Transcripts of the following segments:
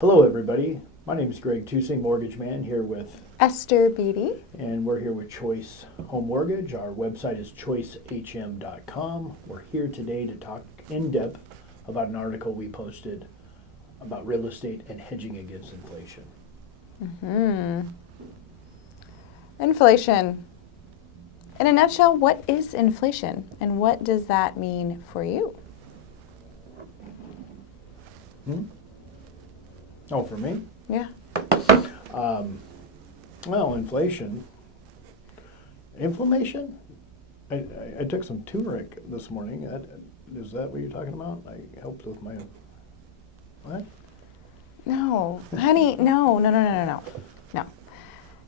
Hello, everybody. My name is Greg Tusing, Mortgage Man, here with, Esther Beatty. and we're here with Choice Home Mortgage. Our website is choicehm.com. We're here today to talk in depth about an article we posted about real estate and hedging against inflation. Inflation. In a nutshell, what is inflation and what does that mean for you? Oh, for me? Yeah. Well, inflation. Inflammation? I took some turmeric this morning. Is that what you're talking about? I helped with my... What? No, honey, no. No.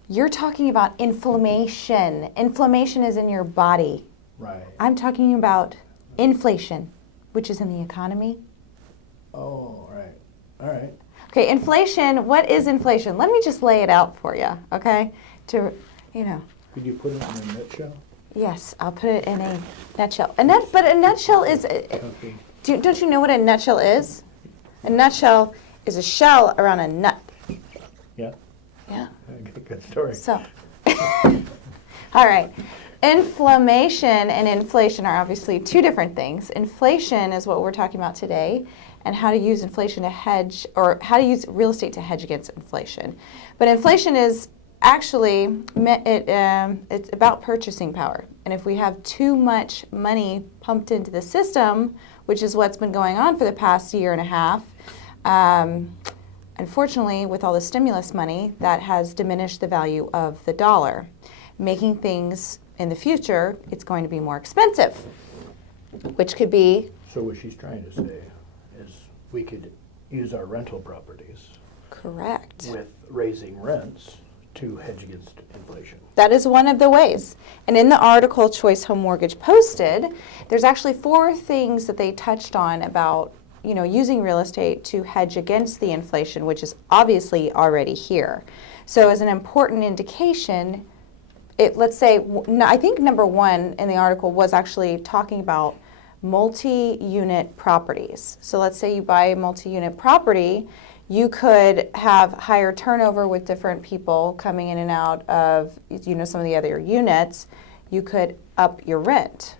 You're talking about inflammation. Inflammation is in your body. Right. I'm talking about inflation, which is in the economy. Oh, right. All right. Okay, inflation, what is inflation? Let me just lay it out for you, okay? Could you put it in a nutshell? Yes, I'll put it in a nutshell. But a nutshell is, Okay. don't you know what a nutshell is? A nutshell is a shell around a nut. Yeah. Yeah. Good story. So, all right. Inflammation and inflation are obviously two different things. Inflation is what we're talking about today, and how to use inflation to hedge, or how to use real estate to hedge against inflation. But inflation is actually, it's about purchasing power. And if we have too much money pumped into the system, which is what's been going on for the past year and a half, unfortunately, with all the stimulus money, that has diminished the value of the dollar, making things in the future, it's going to be more expensive, which could be... So what she's trying to say is we could use our rental properties Correct. with raising rents to hedge against inflation. That is one of the ways. And in the article Choice Home Mortgage posted, there's actually 4 things that they touched on about, using real estate to hedge against the inflation, which is obviously already here. So as an important indication, let's say, I think number 1 in the article was actually talking about multi-unit properties. So let's say you buy a multi-unit property, you could have higher turnover with different people coming in and out of, some of the other units. You could up your rent.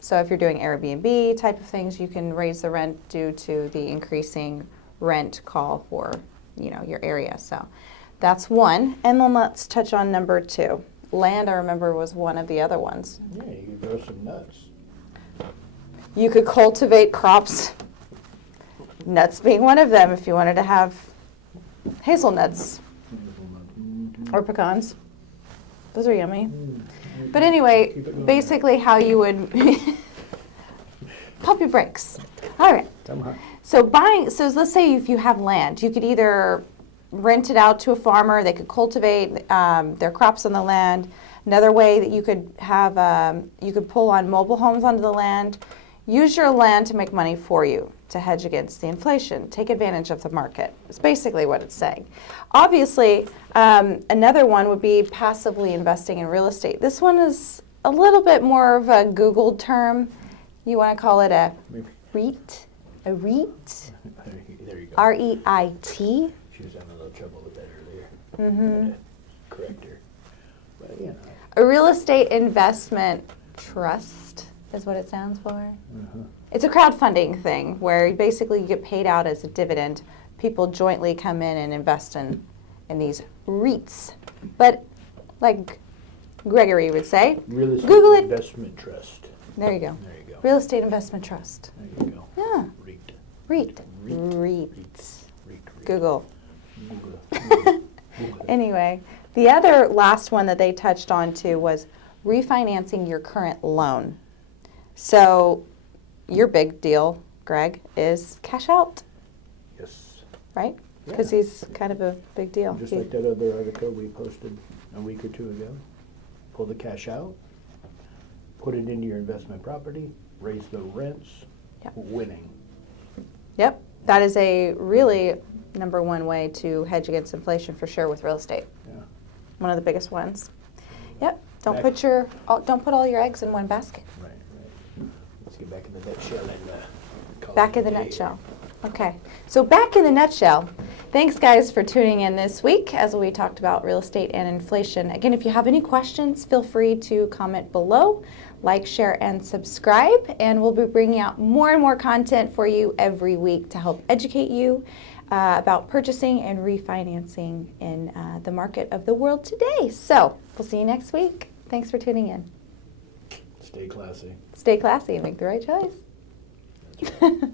So if you're doing Airbnb type of things, you can raise the rent due to the increasing rent call for, your area. So that's one. And then let's touch on number 2. Land, I remember, was one of the other ones. Yeah, you could grow some nuts. You could cultivate crops, nuts being one of them, if you wanted to have hazelnuts or pecans. Those are yummy. But anyway, basically how you would pump your brakes. All right. So let's say if you have land, you could either rent it out to a farmer. They could cultivate their crops on the land. Another way that you could have, you could pull on mobile homes onto the land. Use your land to make money for you, to hedge against the inflation. Take advantage of the market. It's basically what it's saying. Obviously, another one would be passively investing in real estate. This one is a little bit more of a Googled term. You want to call it a REIT? A REIT? There you go. R-E-I-T? She was having a little trouble with that earlier. Correct her. But, A real estate investment trust is what it stands for. It's a crowdfunding thing where basically you get paid out as a dividend. People jointly come in and invest in these REITs. But like Gregory would say, Real estate Google it. investment trust. There you go. There you go. Real estate investment trust. There you go. Yeah. REIT. REIT. REIT. REITs. REIT. Google. Google. Anyway, the other last one that they touched on too was refinancing your current loan. So your big deal, Greg, is cash out, Yes. right? Because he's kind of a big deal. Just like that other article we posted a week or 2 ago. Pull the cash out, put it into your investment property, raise the rents, Yep. winning. Yep, that is a really number 1 way to hedge against inflation for sure with real estate. Yeah. One of the biggest ones. Yep. Don't Back- put all your eggs in one basket. Right. Let's get back in the nutshell and call Back it in the a day. nutshell. Okay. So back in the nutshell, Thanks, guys, for tuning in this week as we talked about real estate and inflation. Again, if you have any questions, feel free to comment below, like, share, and subscribe. And we'll be bringing out more and more content for you every week to help educate you about purchasing and refinancing in the market of the world today. So we'll see you next week. Thanks for tuning in. Stay classy. Stay classy and make the right choice.